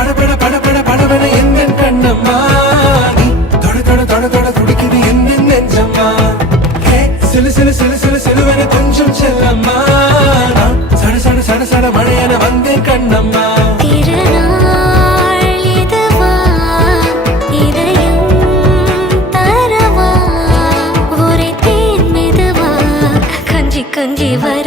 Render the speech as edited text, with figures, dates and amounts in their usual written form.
படபட படபட படபட எந்த கண்ணம்மா நீ தொட தொட தொட தொட துடிக்குது எந்த நெஞ்சம்மா ஹே சிலு சிலு சிலு சிலு சிலுவன கொஞ்சம் செல்லம்மா நான் சட சட சட சட மழையன வந்தேன் கண்ணம்மா திருநாள் இதுவா இதயம் தரவா ஒரே தேன் மெதுவா கஞ்சி கஞ்சி